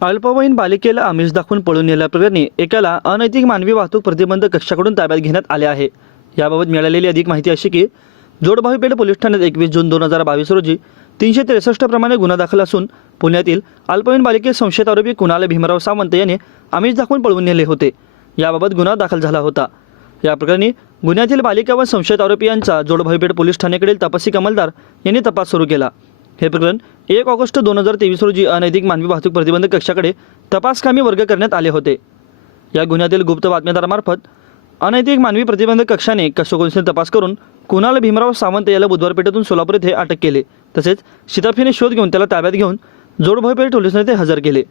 अल्पवयीन बालिकेला आमिष दाखवून पळून नेल्याप्रकरणी एकाला अनैतिक मानवी वाहतूक प्रतिबंधक कक्षाकडून ताब्यात घेण्यात आले आहे। याबाबत मिळालेली अधिक माहिती अशी की जोडभावीपेठ पोलीस ठाण्यात 21 जून 2022 रोजी 363 प्रमाणे गुन्हा दाखल असून पुण्यातील अल्पवयीन बालिके संशयित आरोपी कुणाल भीमराव सावंत याने आमिष दाखवून पळून नेले होते। याबाबत गुन्हा दाखल झाला होता। या प्रकरणी गुन्ह्यातील बालिका व संशयित आरोपी यांचा जोडभावीपेठ पोलीस ठाण्याकडील तपासी अंमलदार यांनी तपास सुरू केला। हे प्रकरण 1 ऑगस्ट 2023 रोजी अनैतिक मानवी वाहतूक प्रतिबंधक कक्षाकडे तपासकामी वर्ग करण्यात आले होते। या गुन्ह्यातील गुप्त बातमीदारामार्फत अनैतिक मानवी प्रतिबंधक कक्षाने कसून तपास करून कुणाल भीमराव सावंत याला बुधवार पेठेतून सोलापूर येथे अटक केले। तसेच शिताफीने शोध घेऊन त्याला ताब्यात घेऊन जोडभावीपेठ पोलिसांनी ते हजर केले।